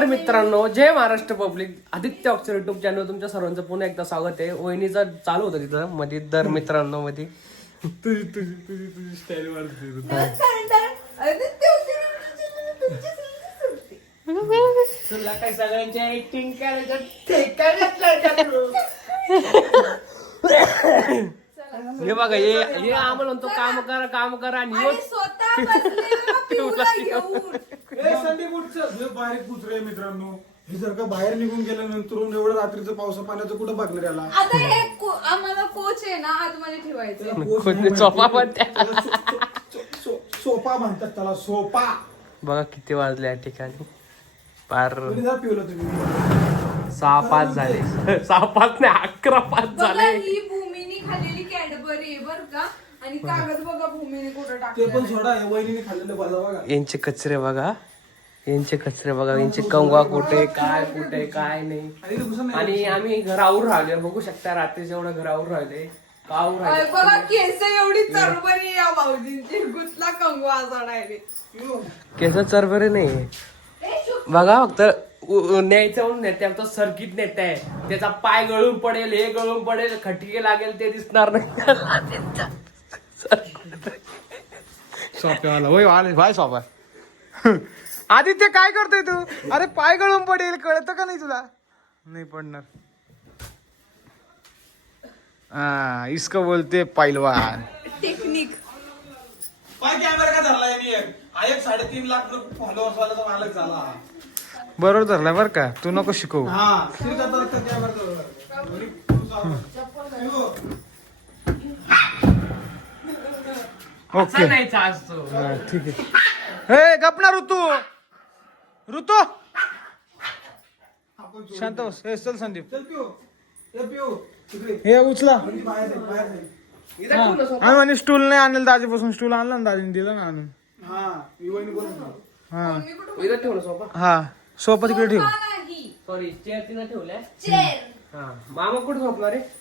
तर मित्रांनो जय महाराष्ट्र पब्लिक. आदित्य अक्षर युट्यूब चॅनल तुमच्या सर्वांचं पुन्हा एकदा स्वागत आहे. वहिनीचं चालू होतं तिथं मध्ये दर मित्रांनो मध्ये तुझी तुझी तुझी तुझी स्टाईल तुला काय सगळ्यांच्या ऍक्टिंग हे बघा हे हे आम्हाला म्हणतो काम करा काम करा आणि ह्यो- स्वतः बसलेला पिऊला घेऊन. ए संदीप उठचं हे बारीक कुत्रे आहे मित्रांनो. हे जर का बाहेर निघून गेल्यानंतर एवढं रात्रीचं पावसा पाण्याचं कुठं बघणार याला? आता हे को- आम्हाला कोच आहे ना आतमध्ये ठेवायचं. त्याला सो- सो- सो- सोपा म्हणतात त्याला सोपा बघा किती वाजले या ठिकाणी. पार कोणी जर पिवलं तुम्ही? सहा पाच झाले. सहा पाच नाही अकरा पाच बघा झाले. ही भूमीने खाल्लेली कॅडबरी आहे बर का? आणि कागद बघा भूमीने कुठं ते पण सोडा हे वहिनीने खाल्लेलं बघा बघा. यांचे कचरे बघा. यांचे कचरे बघा यांचे कंगवा कुठे काय कुठे काय नाही. आणि इथे घुसून नाही. आणि आम्ही घरावर राहिले. बघू शकता रात्रीच एवढं घरावर राहिले कावर अय, राहिले. बघा केस एवढी चरबरी या भाऊजींची. गुतला कंगवा असा डायरेक्ट. केस चरबरे नाही बघा फक्त न्यायचं म्हणून नेते आमचं सर्किट नेत आहे. त्याचा पाय गळून पडेल हे गळून पडेल खटके लागेल ते दिसणार नाही. भाय सोपा आदित्य काय करतोय तू? अरे पाय गळून पडेल कळतं का नाही तुला? नाही पडणार. हा इसक बोलते पैलवान. टेक्निक पाय कॅमेरा का धरला यांनी एक हा एक साडेतीन लाख फॉलोअर्स वाल्याचा मालक झाला. बरोबर धरला बर का? तू नको शिकवू. हा ओके. हा, ठीक आहे. हे गपना ऋतू. ऋतू. शांत बस. हे चल संदीप. हे उचला. हा. आणि स्टूल नाही आणलं दाजीपासून स्टूल आणलं ना दाजीने दिलं ना आणून. हा ठेवलं सोफा हा तिकडे ठेव. नाही सॉरी चेअर तिनं ठेवलाय? चेअर हा. मामा कुठे झोपणार आहे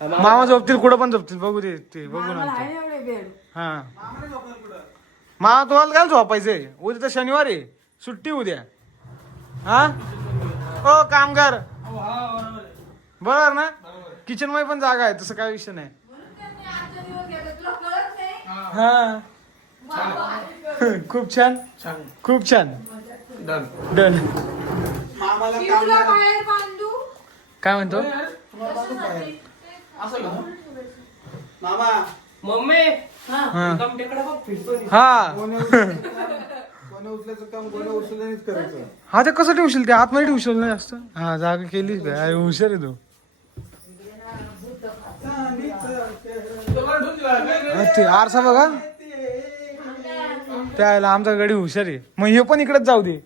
मामा झोपतील कुठं पण झोपतील. बघू दे ते बघू नंतर. हा. मामा तुम्हाला काय झोपायचंय? उद्या तर शनिवार आहे. सुट्टी उद्या. हा? ओ कामगार बरोबर ना? किचनमध्ये पण जागा आहे तसं काय विषय नाही. तुला कळत नाही हा. खूप छान. खूप छान. डन डन पिऊला बाहेर बांधू काय म्हणतो? मम्मी हा कमटेकडे बघ फिरतो हा. उचलायचं काम गोण्या उचलण्यानेच करायचं. हा ते कसं ठेवशील ते आतमध्ये ठेवशील ना जास्त? हा जागा केलीच काय अरे हुशार आहे तू. हा, ते आरसा बघा. त्याला आमचा गडी हुशार आहे. मग हे पण इकडेच जाऊ दे.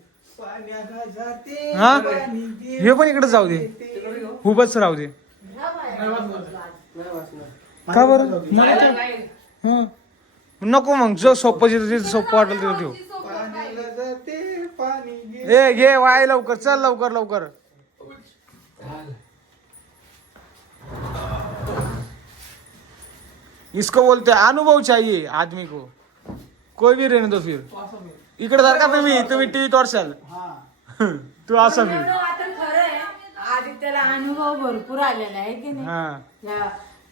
हा? हे पण इकडेच जाऊ दे. उभच राहू दे. का बरं? मला ते- हं. नको मग जो सोपं जिथं सोपं वाटेल तिथं ठेव. ए घे वाय लवकर चल लवकर लवकर. इसको बोलते हैं, अनुभव चाहिए आदमी को. कोई भी रहने दो फिर. इकडे जर का तुम्ही तुम्ही टीव्ही तोडशाल. तू असा आता खरं आहे. आदित्यला अनुभव भरपूर आलेला आहे की नाही? हा. या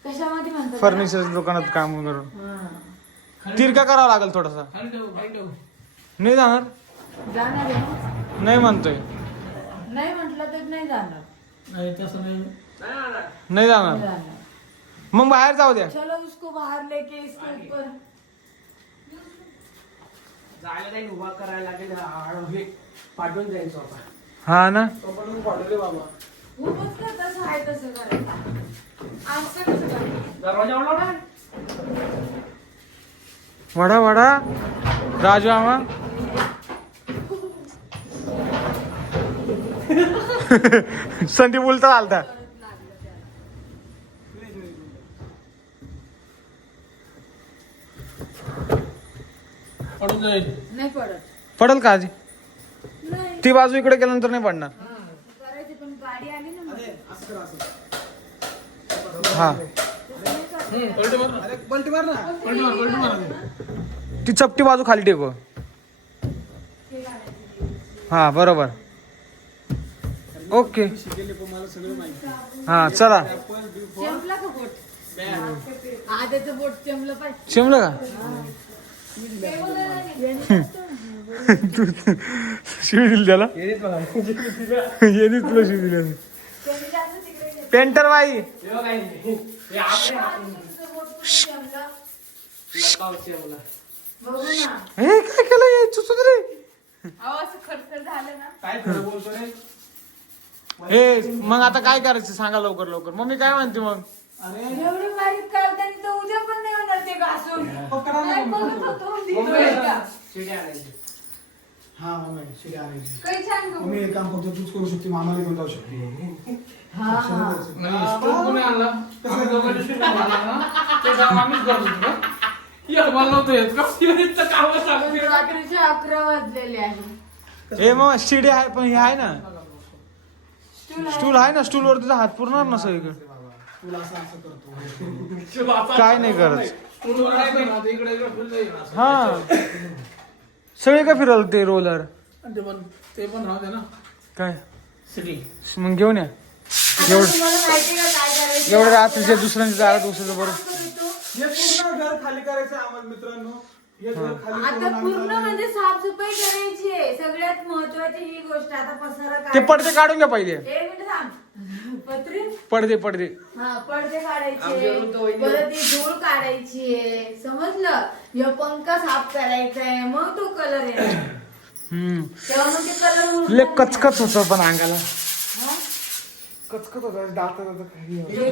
कशामध्ये म्हणतात फर्निचर दुकानात काम करून. तिरका करावा लागेल थोडासा. नाही जाणार? जाणार आहे नाही म्हणतोय. नाही म्हटलं तर नाही जाणार. नाही जाणार. जाणार. मग बाहेर जाऊ द्या. चलो उसको बाहर लेके इसके ऊपर जायला नाही उभा करायला लागेल. हा, हे. पाठवून जाईल सोफा हा ना? उभंच का तसं आहे तसं करायचं आमचं कसं करायचं दरवाजा उडवला वडा वडा. राजू आमा. संदीप बोलता आलता. नाही पडत. पडल का आधी नाही ती बाजू इकडे गेल्यानंतर नाही पडणार. करायची पण गाडी आली ना मग. हा. पलटी मार ना. ती चपटी बाजू खाली टेकव हा बरोबर. ओके. शिकेले पण मला सगळं माहिती आहे. हा चला. चेंबला का बोट? आद्याचं बोट चेंबलं पाहिजे. शिमलं का? तू शिव दिली त्याला. येणे तुला शिव दिली आम्ही. पेंटर बाई. हे हे. हे हे काय केलं हे? चुचुत रे. अहो असं खडखड झालं ना. काय खरं बोलतो रे? हे मग आता काय करायचं? सांगा लवकर लवकर. मम्मी काय म्हणते मग? अरे. एवढी बारीक करताना तर उद्या पण नाही होणार ते घासून. हा मम्मी शिडी आणायची काही छान गं. मम्मी एक काम करतो तूच करू शकते मामाला घेऊन जाऊ शकते. हा हा. नाही, स्टोव कोणी आणला? आम्ही दोघांनी स्टोव आणला? ना, ते काम आम्हीच करत होतो का? या, मला नव्हतं येत का? शिवाजीचं कामं सांगू दे. रात्रीचे अकरा वाजलेले आहे. हे मग शिडी आहे पण हे आहे ना. स्टूल आहे. ना स्टूल वर तुझा हात पुरणार ना सगळीकडे? तुला असं असं करतो. शिवाचा- काय नाही करत. इकडे इकडे. हा. सगळे का फिरवलं ते रोलर आणि ते पण ते पण राहू दे ना. काय? सिटी मग घेऊन या. एवढं तुम्हाला माहिती का काय करायचं एवढं रात्रीच्या दुसऱ्यांच्या जाळ्यात उसाचं बरं. हे पूर्ण घर खाली करायचं आहे आम्हाला मित्रांनो. हे. खाली आता करून पूर्ण. म्हणजे साफसफाई करायची आहे. सगळ्यात महत्वाची ही गोष्ट आता पसारा ते काढ- पडदे काढून घ्या पहिले. एक मिनिट थांब. पत्री? पडदे पडदे. हा पडदे काढायचे. तो परत ती धूळ काढायची आहे. समजलं? ह्यो पंखा साफ करायचा आहे. मग तो कलर येणार. हम्म. तेव्हा मग ते कलर लय कचकच होतं पण अंगाला. कचकच होतं दात खाली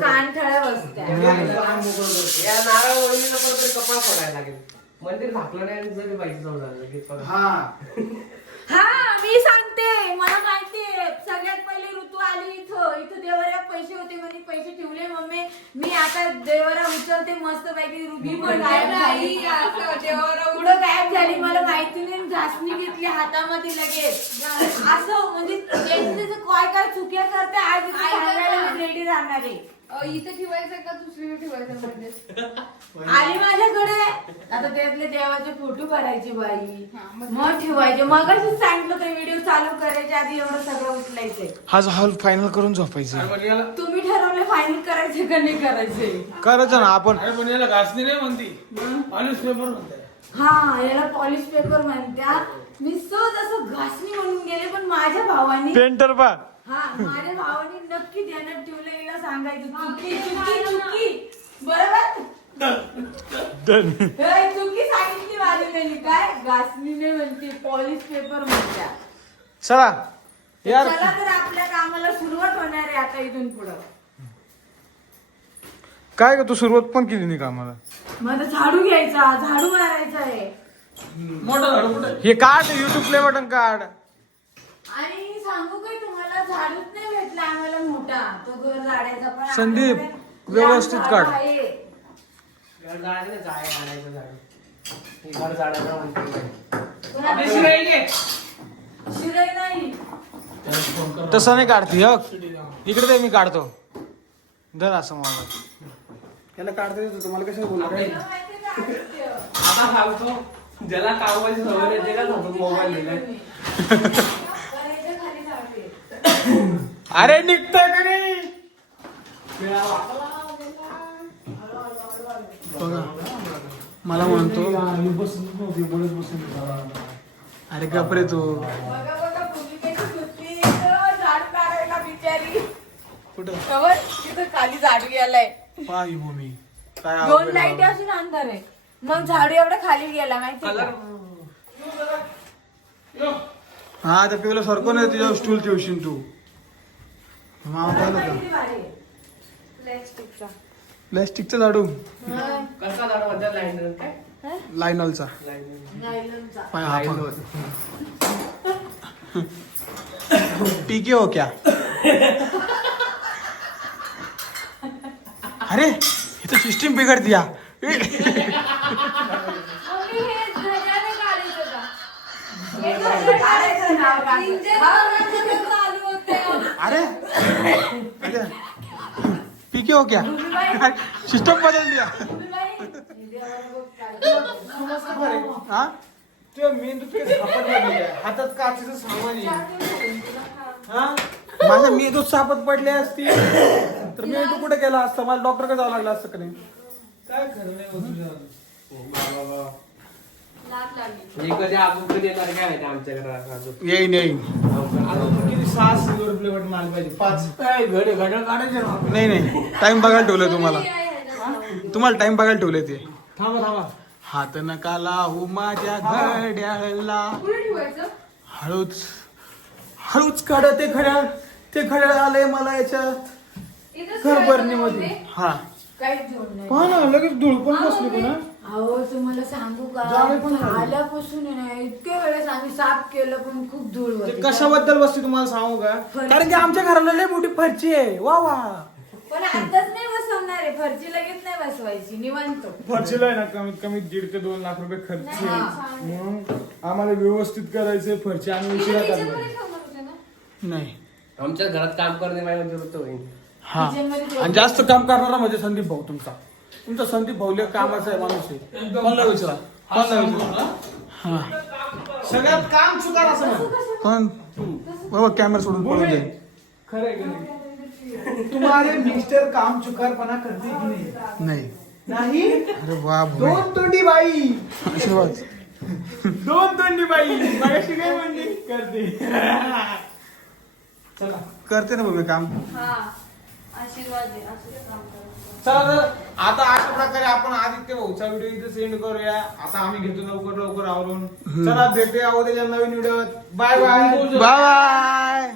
कान ठळ्या बसत्या. या नारळ वळणीला कुठेतरी कपडा फोडायला लागेल. मंदिर झाकलं नाही आणि जरी पाहिजे जाऊन झालं लगेच बघा. हा. हा मी सांगते मला माहितीये सगळ्यात पहिले ऋतू आली इथं. इथं देवऱ्या पैसे होते म्हणे पैसे ठेवले मम्मी. मी आता देवरा उचलते मस्त पैकी रुबी पण नाही, असं देवाला गायब झाली मला माहिती नाही घासणी घेतली हातामध्ये लगेच. असं म्हणजे त्याचं काय काय चुक्या करते आज इथं ऐका ना. सांगायला मी रेडी राहणार आहे. अ, इथं ठेवायचं का? दुसरीकडे ठेवायचं म्हणजे. आली माझ्याकडे. आता त्यातले देवाचे फोटो काढायचे बाई. मग ठेवायचे. मग सांगितलं ते व्हिडिओ चालू करायच्या आधी एवढं सगळं उचलायचंय. हा हॉल फायनल करून झोपायचं. अरे पण याला तुम्ही ठरवलं फायनल करायचं का नाही करायचंय करायचं ना आपण अरे पण याला घासणी नाही म्हणती. पेपर म्हणते हा याला पॉलिश पेपर म्हणतात. मी सहज असं घासणी म्हणून गेले पण माझ्या भावानी पेंटर पा हा माझ्या भावानी नक्की ध्यानात ठेवलं हिला सांगायचं चुकी चुकी चुकी. बरोबर? हे, चुकी सांगितली माझी त्यांनी काय? घासणीने म्हणते पॉलिश पेपर म्हणतात. चला. यार चला तर आपल्या कामाला सुरुवात होणार आहे आता इथून पुढं. काय ग तू सुरुवात पण केली नाही कामाला? मग आता झाडू घ्यायचा झाडू मारायचा आहे मोठा झाडू कुठे हे काढ युट्यूब प्ले बटन काढ आणि सांगू काय तुम्हाला झाडूच नाही भेटला आम्हाला मोठा तो घर झाडायचा पण संदीप, व्यवस्थित लांब काढ. आहे. घर झाड. हे घर म्हणते नाही. तसं नाही काढते हक. इकडे ते मी काढतो धर असं मला याला काढता येतो तुम्हाला कशाला बोलणार तुला माहिती का आदित्य? आता सांगतो ज्याला कामाची सवय येते का झोपून मोबाईल दिलाय. अरे निघतोय का नाही? मला म्हणतो अरे गपरे तू. बघा बघा कशी कुठं? तिथं खाली झाडू गेलाय. पाही भूमी. काय दोन लाइट आहे. असून अंधार आहे. मग झाडू एवढं खाली गेला माहिती हा आता पिवला सरको नाही तुझ्या स्टूल ठेवशील तू. मामा पाहिलं का? प्लॅस्टिकचा प्लॅस्टिकचं झाडू. कसा झाड लाईन काय लायनलचा लाईन नायलॉनचा पाय हा पीके हो क्या अरे हे तो सिस्टीम बिघड दिया मम्मी हे घड्याळ काढायचं का? हे घड्याळ काढायचं ना, काढायचं. हा, म्हणजे ते चालू होते. अरे अरे पीके हो क्या सिस्टम बदल दिया मम्मीबाई, हे देवाला बघ काढायचं. हा ते मेंदू तुझ्या हातात हातात काचेचं सामान आहे हा माझ्या मेंदूत सापत पडली असती तर मेंदू कुठे गेला असता? मला डॉक्टरकडे जावं लागलं असतं का नाही? काय खरं नाही होत तुझं. लाट लागली हे कधी अजून कधी येणार काय माहिती आमच्या घरात अजून येईन येईन आता तू किती सहा सिल्वर आले पाहिजे. पाच. काय घडे घड्याळ काढायचे ना नाही नाही टाइम बघायला ठेवलंय तुम्हाला. तुम्हाला टाइम बघायला ठेवलंय ते. थांबा थांबा. हात नका लावू माझ्या पुढे ठेवायचं. हळूच. हळूच काढ ते घड्याळ. ते घड्याळ आलंय मला याच्यात. इथंच घर ठेवायचं भरणीमध्ये. ना हा. काहीच जोड नाही. पहा ना लगेच धूळ पण बसली पुन्हा अहो तुम्हाला सांगू का? जावे पण झाले. आल्यापासून आहे ना इतक्या वेळेस आम्ही साफ केलं पण खूप धूळ ते होती. कशाबद्दल बसते तुम्हाला सांगू का? कारण की आमच्या घराला लय मोठी फरची आहे. वा वा. पण आताच नाही बसवणार आहे. फरची लगेच नाही बसवायची निवांत. फरशीला आहे ना कमीत कमी दीड ते दोन लाख रुपये खर्च म्हणून आम्हाला व्यवस्थित करायचंय फरची आम्ही उशिरा करणार. नाही. आमच्या घरात काम करणे माझ्या होतं होईल हा. आणि जास्त काम करणारा म्हणजे संदीप भाऊ तुमचा. तुमचा संदीप भाऊ लय कामाचा आहे माणूस आहे. कोणला विचारा? कोणला विचारा? हा. सगळ्यात काम चुकार असं म्हण. पण बाबा कॅमेरा सोडून पळून जाईल. नाही? तुम्हाला मिस्टर काम चुकारपणा करते की नाही? नाही. नाही? अरे वा दोन तोंडी बाई. आशीर्वाद दोन तोंडी बाई. माझ्याशी काय म्हणली करते. चला. करते ना बाबा काम. हा. चला तर आता अशा प्रकारे आपण आदित्य भाऊचा व्हिडिओ इथे सेंड करूया. आता आम्ही घेतो लवकर लवकर आवरून. चला भेटूया उद्याच्या नवीन video bye bye bye bye